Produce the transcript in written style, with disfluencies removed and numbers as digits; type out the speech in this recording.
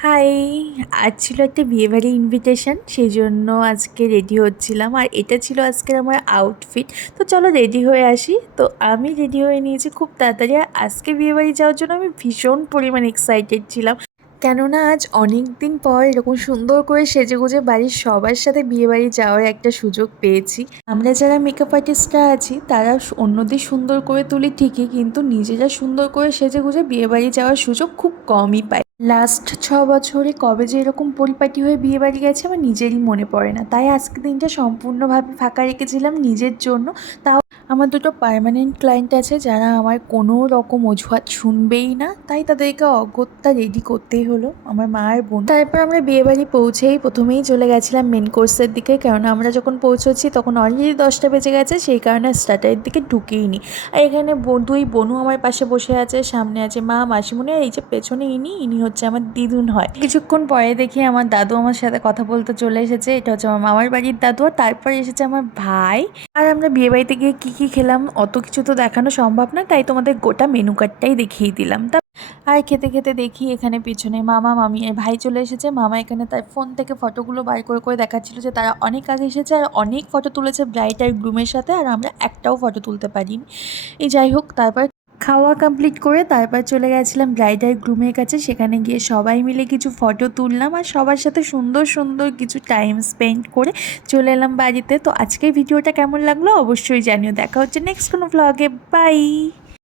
High! আজ ছিল একটা বিয়েবাড়ি ইনভিটেশন, সেইজন্য আজকে রেডি হচ্ছিলাম। আর এটা ছিল আজকের আমার আউটফিট। তো চলো রেডি হয়ে আসি। তো আমি রেডি হয়ে নিয়েছি খুব তাড়াতাড়ি। আর আজকে বিয়েবাড়ি যাওয়ার জন্য আমি ভীষণ পরিমাণে এক্সাইটেড ছিলাম। কেননা আজ অনেক দিন পর এরকম সুন্দর করে সেজেগুজে বাড়ির সবার সাথে বিয়েবাড়ি যাওয়ার একটা সুযোগ পেয়েছি। আমরা যারা মেকআপ আর্টিস্টরা আছি তারা অন্যদের সুন্দর করে তুলি ঠিকই, কিন্তু নিজেরা সুন্দর করে সেজেগুজে বিয়েবাড়ি যাওয়ার সুযোগ খুব কমই পাই। লাস্ট 6 বছরে কবে যে এরকম পরিপাটি হয়ে বিয়েবাড়ি গেছে আমার নিজেরই মনে পড়ে না। তাই আজকের দিনটা সম্পূর্ণভাবে ফাঁকা রেখেছিলাম নিজের জন্য। তাও আমার দুটো পার্মানেন্ট ক্লায়েন্ট আছে যারা আমার কোনো রকম অজুহাত শুনবেই না, তাই তাদেরকে অগত্যা রেডি করতেই হলো, আমার মা আর বোন। তারপর আমরা বিয়েবাড়ি পৌঁছেই প্রথমেই চলে গেছিলাম মেন কোর্সের দিকে, কেননা আমরা যখন পৌঁছেছি তখন অলরেডি 10টা বেজে গেছে, সেই কারণে স্টার্টারের দিকে ঢুকেই নি। আর এখানে দুই বোনও আমার পাশে বসে আছে, সামনে আছে মা, মাসিমণি, আর এই যে পেছনে ইনি হচ্ছে আমার দিদুন হয়। কিছুক্ষণ পরে দেখি আমার দাদু আমার সাথে কথা বলতে চলে এসেছে। এটা হচ্ছে আমার মামার বাড়ির দাদু। আর তারপরে এসেছে আমার ভাই। আর আমরা বিয়েবাড়িতে গিয়ে কী খেলাম অত কিছু তো দেখানো সম্ভব না, তাই তোমাদের গোটা মেনু কার্ডটাই দেখিয়ে দিলাম। আর খেতে খেতে দেখি এখানে পিছনে মামা মামি আর ভাই চলে এসেছে। মামা এখানে তার ফোন থেকে ফটোগুলো বার করে করে দেখাচ্ছিল যে তারা অনেক আগে এসেছে আর অনেক ফটো তুলেছে ব্রাইড আর গ্রুমের সাথে, আর আমরা একটাও ফটো তুলতে পারিনি। এই যাই হোক, তারপর খাওয়া কমপ্লিট করে তারপর চলে গেছিলাম ব্রাইড আর গ্রুমের কাছে। সেখানে গিয়ে সবাই মিলে কিছু ফটো তুললাম আর সবার সাথে সুন্দর সুন্দর কিছু টাইম স্পেন্ড করে চলে এলাম বাড়িতে। তো আজকের ভিডিওটা কেমন লাগলো অবশ্যই জানিও। দেখা হচ্ছে নেক্সট কোনো ভ্লগে। বাই।